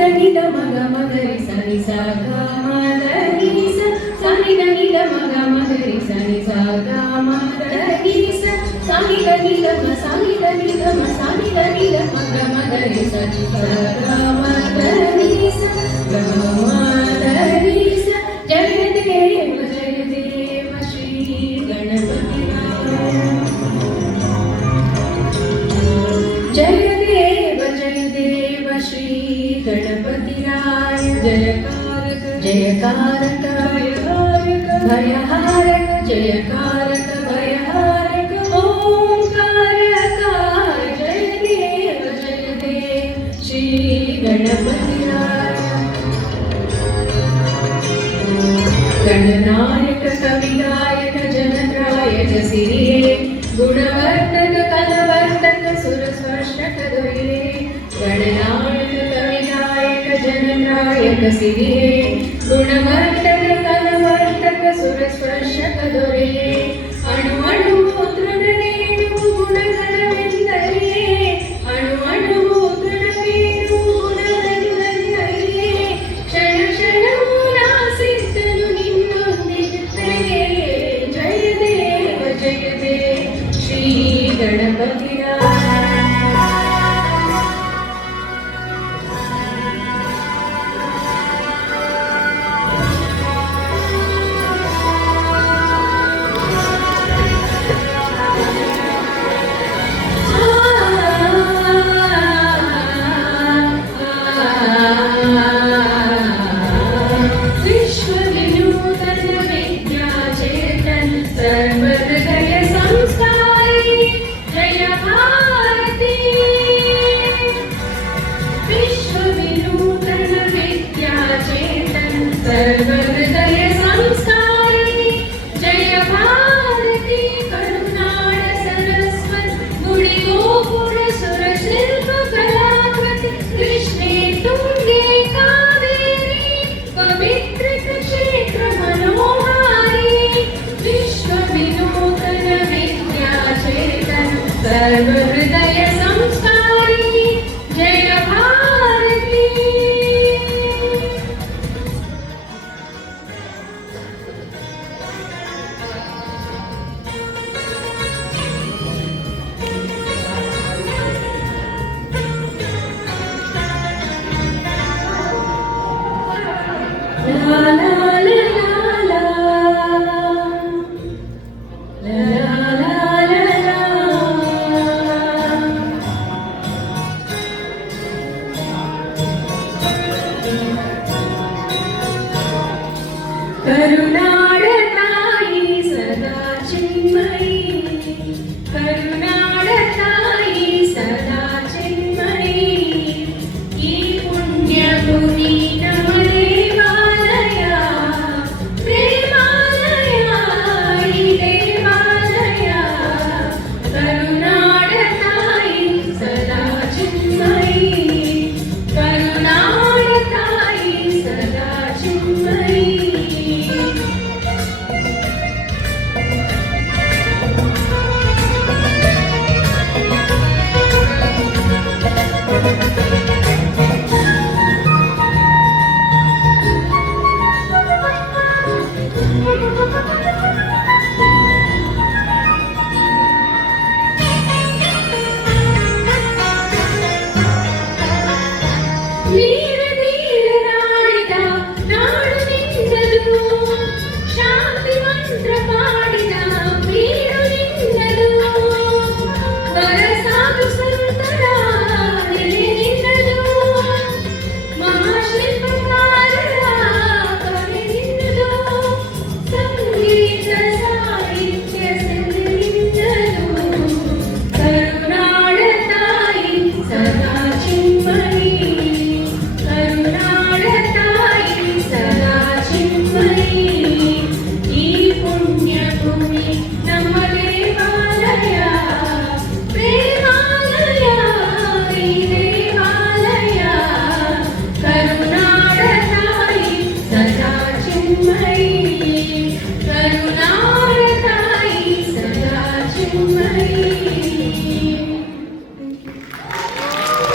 the ನಿ the ಮ ಗ ಮ ಗ ರಿ ಸ ನಿ ಸ ಗ ಮ ಗ ರಿ ಸ ಸ ನಿ ದ ನಿ ದ ಮ ಗ ಮ ಗ ರಿ ಸ ನಿ ಸ ಗ ಮ ಗ ರಿ ಸ ಸ ನಿ ದ ನಿ ದ ಮ ಸ ನಿ ದ ನಿ ದ ಮ ಸ ನಿ ದ ನಿ ದ ಮ ಗ ಮ ಗ ರಿ ಸ ನಿ ಸ ಗ ಮ ಗ ರಿ ಸ ಗ ಮ ಗ ರಿ ಸ ಜಯ ದೇವ ಶ್ರೀ ಗಣಪತಿ जय देव श्री गणपति राय जयकारक जयकारक भयहारक जयकारक भयहारक ओंकारकार जय देव श्री गणपति राय गणनायक कविगायक जनत्रायक सिरिये गुणवर्धक कलवर्धक सुरस्पर्शक दोये गणनायक कविगायक जनत्रायक सिरिये गुणवर्धक कलवर्धक सुरस्पर्शक दोये अणु अणु तृणरेणु गुणगणವೆಂದರಿಯೇ अणु अणु तृಣವೇಣು ಗುಣಗಣವೆಂದರಿಯೇ क्षण क्षणವೂ ನಾಸಿದ್ದನು ನಿನ್ನೊಂದಿಗೆ जय देव श्री गणपति सर्वहृदय संस्कारी जय भारती करुणाळ सरस्वती गुडी गोपुर सुर शिल्प कलाकृति कृष्णे तुंगे कावेरी पवित्र क्षेत्र मनोहारी विश्व विनूतन विद्या चेतन सर्वहृदय संस्कारी जय Bharti La la la la la la la la करुणा